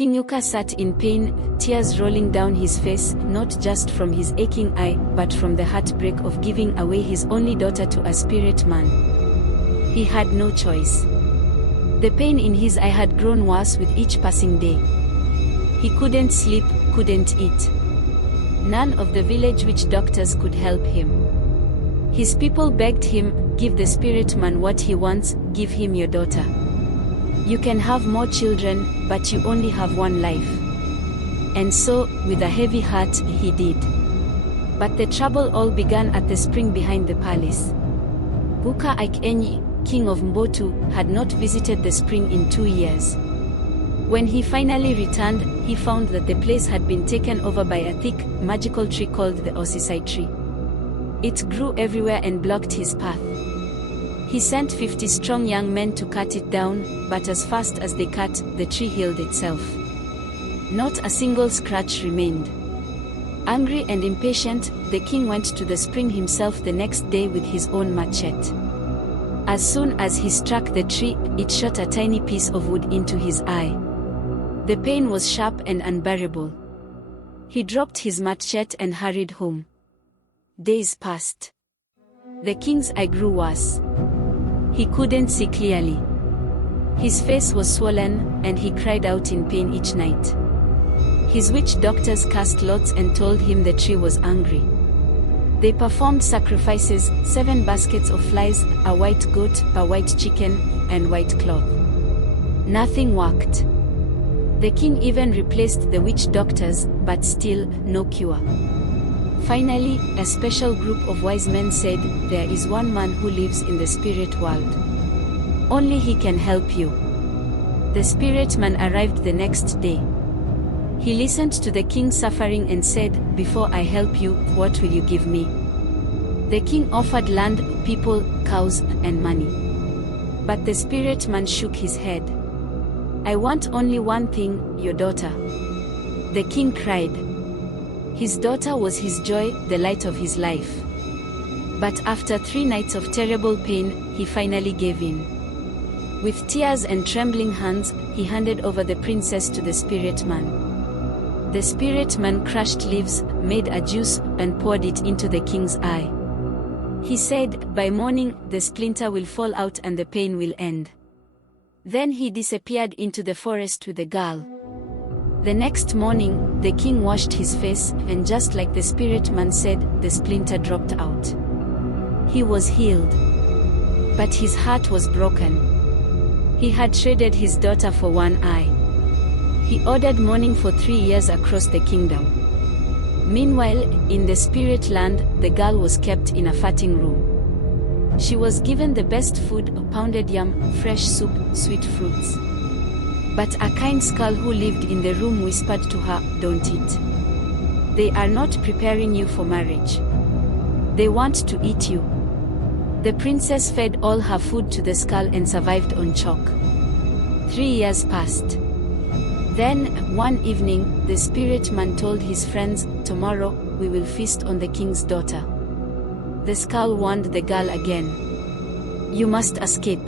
King Yuka sat in pain, tears rolling down his face, not just from his aching eye, but from the heartbreak of giving away his only daughter to a spirit man. He had no choice. The pain in his eye had grown worse with each passing day. He couldn't sleep, couldn't eat. None of the village witch doctors could help him. His people begged him, "Give the spirit man what he wants, give him your daughter. You can have more children, but you only have one life." And so, with a heavy heart, he did. But the trouble all began at the spring behind the palace. Buka Ikenyi, king of Mbotu, had not visited the spring in 2 years. When he finally returned, he found that the place had been taken over by a thick, magical tree called the Osisai tree. It grew everywhere and blocked his path. He sent 50 strong young men to cut it down, but as fast as they cut, the tree healed itself. Not a single scratch remained. Angry and impatient, the king went to the spring himself the next day with his own machete. As soon as he struck the tree, it shot a tiny piece of wood into his eye. The pain was sharp and unbearable. He dropped his machete and hurried home. Days passed. The king's eye grew worse. He couldn't see clearly. His face was swollen, and he cried out in pain each night. His witch doctors cast lots and told him the tree was angry. They performed sacrifices, 7 baskets of flies, a white goat, a white chicken, and white cloth. Nothing worked. The king even replaced the witch doctors, but still, no cure. Finally, a special group of wise men said, "There is one man who lives in the spirit world. Only he can help you." The spirit man arrived the next day. He listened to the king's suffering and said, "Before I help you, what will you give me?" The king offered land, people, cows, and money. But the spirit man shook his head. "I want only one thing, your daughter." The king cried. His daughter was his joy, the light of his life. But after 3 nights of terrible pain, he finally gave in. With tears and trembling hands, he handed over the princess to the spirit man. The spirit man crushed leaves, made a juice, and poured it into the king's eye. He said, "By morning, the splinter will fall out and the pain will end." Then he disappeared into the forest with the girl. The next morning, the king washed his face, and just like the spirit man said, the splinter dropped out. He was healed. But his heart was broken. He had traded his daughter for one eye. He ordered mourning for 3 years across the kingdom. Meanwhile, in the spirit land, the girl was kept in a fatting room. She was given the best food, pounded yam, fresh soup, sweet fruits. But a kind skull who lived in the room whispered to her, "Don't eat. They are not preparing you for marriage. They want to eat you." The princess fed all her food to the skull and survived on chalk. 3 years passed. Then, one evening, the spirit man told his friends, "Tomorrow, we will feast on the king's daughter." The skull warned the girl again. "You must escape.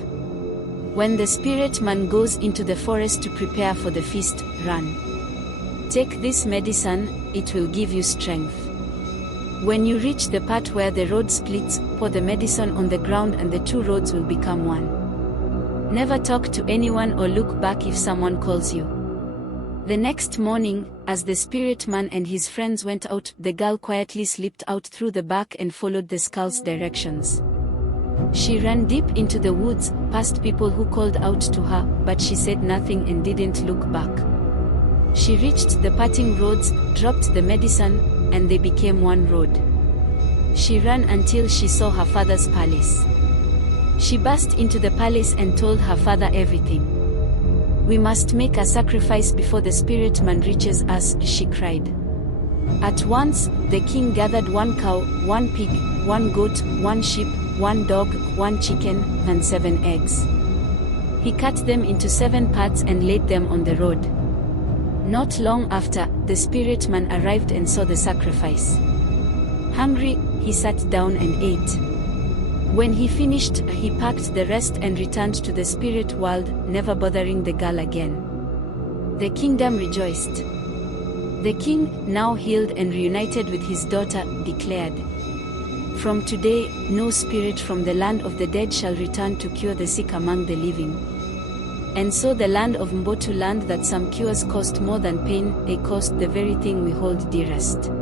When the spirit man goes into the forest to prepare for the feast, run. Take this medicine, it will give you strength. When you reach the part where the road splits, pour the medicine on the ground and the 2 roads will become one. Never talk to anyone or look back if someone calls you." The next morning, as the spirit man and his friends went out, the girl quietly slipped out through the back and followed the skull's directions. She ran deep into the woods, past people who called out to her, but she said nothing and didn't look back. She reached the parting roads, dropped the medicine, and they became one road. She ran until she saw her father's palace. She burst into the palace and told her father everything. "We must make a sacrifice before the spirit man reaches us," she cried. At once, the king gathered 1 cow, 1 pig, 1 goat, 1 sheep, 1 dog, 1 chicken, and 7 eggs. He cut them into 7 parts and laid them on the road. Not long after, the spirit man arrived and saw the sacrifice. Hungry, he sat down and ate. When he finished, he packed the rest and returned to the spirit world, never bothering the girl again. The kingdom rejoiced. The king, now healed and reunited with his daughter, declared, "From today, no spirit from the land of the dead shall return to cure the sick among the living." And so the land of Mbotu learned that some cures cost more than pain, they cost the very thing we hold dearest.